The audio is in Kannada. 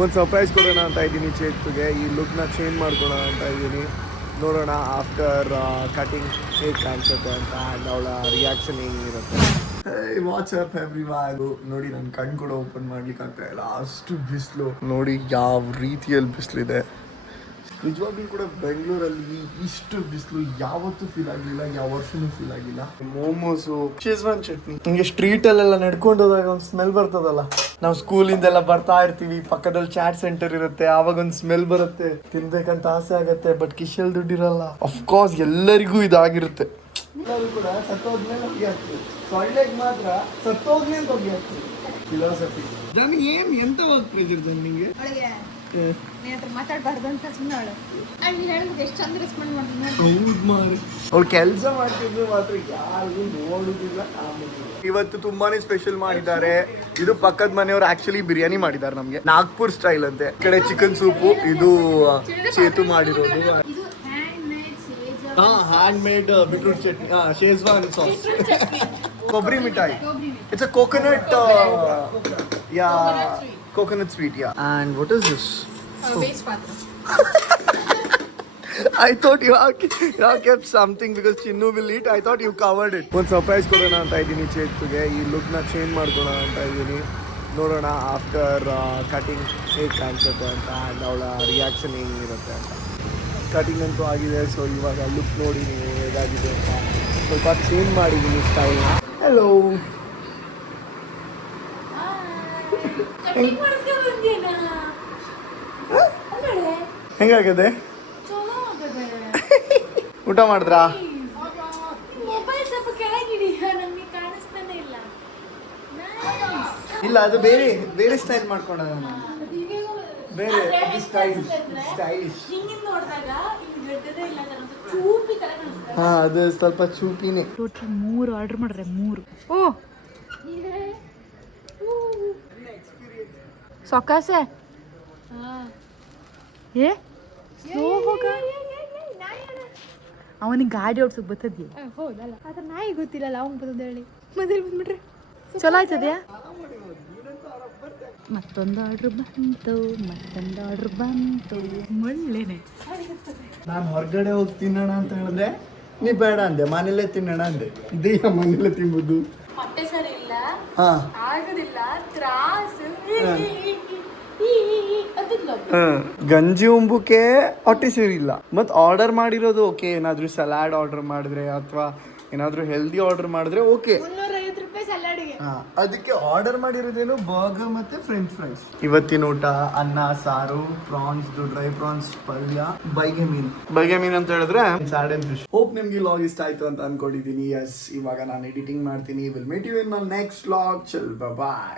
ಒಂದು ಸರ್ಪ್ರೈಸ್ ಕೊಡೋಣ ಅಂತ ಇದ್ದೀನಿ ಚೇತುಗೆ. ಈ ಲುಕ್ನ ಚೇಂಜ್ ಮಾಡ್ಕೊಳೋಣ ಅಂತ ಇದ್ದೀನಿ. ನೋಡೋಣ ಆಫ್ಟರ್ ಕಟಿಂಗ್ ಹೇಗೆ ಕಾಣಿಸುತ್ತೆ ಅಂತ ಆ್ಯಂಡ್ ಅವಳ ರಿಯಾಕ್ಷನ್ ಹೇಗಿರುತ್ತೆ. WhatsApp everyone. ನೋಡಿ ನನ್ನ ಕಣ್ಣು ಕೂಡ ಓಪನ್ ಮಾಡ್ಲಿಕ್ಕೆ ಆಗ್ತಾ ಇಲ್ಲ, ಅಷ್ಟು ಬಿಸಿಲು. ನೋಡಿ ಯಾವ ರೀತಿಯಲ್ಲಿ ಬಿಸಿಲಿದೆ. ನಿಜವಾಗ್ಲೂ ಕೂಡ ಬೆಂಗಳೂರಲ್ಲಿ ಇಷ್ಟು ಬಿಸಿಲು ಯಾವತ್ತೂ ಫೀಲ್ ಆಗಲಿಲ್ಲ, ಯಾವ ವರ್ಷನೂ ಫೀಲ್ ಆಗಿಲ್ಲ. ಮೋಮೋಸು, ಶೇಜ್ವಾನ್ ಚಟ್ನಿ. ನಿಮಗೆ ಸ್ಟ್ರೀಟಲ್ಲೆಲ್ಲ ನಡ್ಕೊಂಡು ಹೋದಾಗ ಒಂದು ಸ್ಮೆಲ್ ಬರ್ತದಲ್ಲ, ನಾವು ಸ್ಕೂಲಿಂದೆಲ್ಲ ಬರ್ತಾ ಇರ್ತೀವಿ, ಪಕ್ಕದಲ್ಲಿ ಚಾಟ್ ಸೆಂಟರ್ ಇರುತ್ತೆ, ಆವಾಗ ಒಂದು ಸ್ಮೆಲ್ ಬರುತ್ತೆ, ತಿನ್ಬೇಕಂತ ಆಸೆ ಆಗತ್ತೆ. ಬಟ್ ಕಿಶಲ್ ದುಡ್ಡಿರಲ್ಲ. ಅಫ್ಕೋರ್ಸ್ ಎಲ್ಲರಿಗೂ ಇದಾಗಿರುತ್ತೆ. ಎಲ್ಲರೂ ಕೂಡ ಸತ್ತೋದ್ಮೇಲೆ ಹೊಗೆ ಹಾಕ್ತೀವಿ, ಸೊಳ್ಳೆಗೆ ಮಾತ್ರ ಸತ್ತೋದ್ಮೇಲೆ ಹೊಗೆ ಹಾಕ್ತೀವಿ. ಫಿಲಾಸಫಿ. ನನಗೆ ಏನು ಎಂತ ಹೋಗ್ತಿದ್ದಿರ್ತಾನೆ ನಿಮಗೆ ಮಾತಾಡಬಾರ್ದು ಅಂತ ಸುಮ್ಮನೆ ಎಷ್ಟು ಚಂದ ರೆಸ್ಪಾಂಡ್ ಮಾಡ್ತೀನಿ. ಅವ್ರು ಕೆಲಸ ಮಾಡ್ತಿದ್ರು ಮಾತ್ರ ಯಾರಿಗೂ ನೋಡುದಿಲ್ಲ. ಇವತ್ತು ತುಂಬಾನೇ ಸ್ಪೆಷಲ್ ಮಾಡಿದ್ದಾರೆ. ಇದು ಪಕ್ಕದ ಮನೆಯವರು ಆಕ್ಚುಲಿ ಬಿರಿಯಾನಿ ಮಾಡಿದ್ದಾರೆ ನಮಗೆ, ನಾಗ್ಪುರ್ ಸ್ಟೈಲ್ ಅಂತೆ. ಈ ಕಡೆ ಚಿಕನ್ ಸೂಪು, ಇದು ಚೇತು ಮಾಡಿರೋದು. Hand made beetroot chutney, Schezwan sauce, ಕೊಬ್ಬರಿ ಮಿಠಾಯಿ. It's a coconut, yeah coconut sweet, yeah. And what is this? Waste patra. I thought you have kept something because Chinnu will eat. I thought you covered it. ಒಂದು ಸರ್ಪ್ರೈಸ್ ಕೊಡೋಣ ಅಂತ ಇದ್ದೀನಿ ಚೇತುಗೆ. ಈ ಲುಕ್ನ ಚೇಂಜ್ ಮಾಡ್ಕೊಳೋಣ ಅಂತ ಇದ್ದೀನಿ. ನೋಡೋಣ ಆಫ್ಟರ್ ಕಟಿಂಗ್ ಹೇಗೆ ಕಾಣಿಸುತ್ತೆ ಅಂತ ಆ್ಯಂಡ್ ಅವಳ ರಿಯಾಕ್ಷನ್ ಹೇಗಿರುತ್ತೆ ಅಂತ. ಕಟಿಂಗ್ ಅಂತೂ ಆಗಿದೆ. ಸೊ ಇವಾಗ ಲುಕ್ ನೋಡಿ ನೀವು ಹೇಗಾಗಿದೆ ಅಂತ ಸ್ವಲ್ಪ ಚೇಂಜ್ ಮಾಡಿದ್ದೀನಿ ಸ್ಟೈಲ್ನ. ಹಲೋ, ಹೆಂಗಾಗದೆ? ಊಟ ಮಾಡಿದ್ರಾ? ಇಲ್ಲ, ಅದು ಬೇರೆ ಬೇರೆ ಸ್ಟೈಲ್ ಮಾಡ್ಕೊಂಡ. ಬೇರೆ ಸ್ಟೈಲಿಶ್. ಹಾ, ಅದು ಸ್ವಲ್ಪ ಚೂಪಿನೇ. 3 ಆರ್ಡರ್ ಮಾಡ್ರೆ 3. ಓ ಸೊಕಾಸೆ ಏ ಸ್ಲೋ ಹೋಗ. ಅವನಿಗೆ ಗಾಡಿ ಓಡ್ಸೋಕೆ ಬರ್ತದ್ಯ? ಹೌದಲ್ಲ, ಆದ್ರೆ ನಾಯಿ ಗೊತ್ತಿಲ್ಲಲ್ಲ ಅವ್ನು ಬರ್ತದೆ ಹೇಳಿ. ಮೊದಲು ಬಂದ್ಬಿಟ್ರೆ ಚಲೋ ಆಯ್ತದ್ಯಾ? ಮತ್ತೊಂದು ಆರ್ಡ್ರ್ ಬಂತು. ಒಳ್ಳೆನೆ. ನಾನು ಹೊರಗಡೆ ಹೋಗಿ ತಿನ್ನೋಣ ಅಂತ ಹೇಳಿದ್ರೆ ನೀ ಬೇಡ ಅಂದೆ, ಮನೇಲೆ ತಿನ್ನೋಣ ಅಂದೆ. ಇದೇ ಮನೇಲೆ ತಿನ್ಬೋದು. ಹೊಟ್ಟೆ ಸರಿ ಇಲ್ಲ, ಹಾ ಆಗುದಿಲ್ಲ, ತ್ರಾಸು. ಗಂಜಿ ಉಂಬುಕೆ ಹೊಟ್ಟೆ ಸೇರಿಲ್ಲ. ಮತ್ತು ಆರ್ಡರ್ ಮಾಡಿರೋದು ಓಕೆ, ಏನಾದರೂ ಸಲಾಡ್ ಆರ್ಡರ್ ಮಾಡಿದ್ರೆ ಅಥವಾ ಏನಾದರೂ ಹೆಲ್ದಿ ಆರ್ಡರ್ ಮಾಡಿದ್ರೆ ಓಕೆ. 350 ರೂಪಾಯಿ ಸಲಾಡ್ಗೆ. ಅದಕ್ಕೆ ಆರ್ಡರ್ ಮಾಡಿರೋದೇನು ಬರ್ಗರ್ ಮತ್ತೆ ಫ್ರೆಂಚ್ ಫ್ರೈಸ್. ಇವತ್ತಿನ ಊಟ ಅನ್ನ ಸಾರು, ಪ್ರಾನ್ಸ್, ಡ್ರೈ ಪ್ರಾನ್ಸ್ ಪಲ್ಯ, ಬೈಗೆ ಮೀನ್ ಅಂತ ಹೇಳಿದ್ರೆ ಸ್ಯಾಡ್ ಅಂಡ್ ಫಿಶ್. ಹೋಪ್ ನಿಮ್ಗೆ ಲಾಗ್ ಇಷ್ಟ ಆಯ್ತು ಅಂತ ಅನ್ಕೊಂಡಿದ್ದೀನಿ. ಎಸ್, ಇವಾಗ ನಾನು ಎಡಿಟಿಂಗ್ ಮಾಡ್ತೀನಿ. Will meet you in my next log. ಚಲ್ ಬಾಯ್.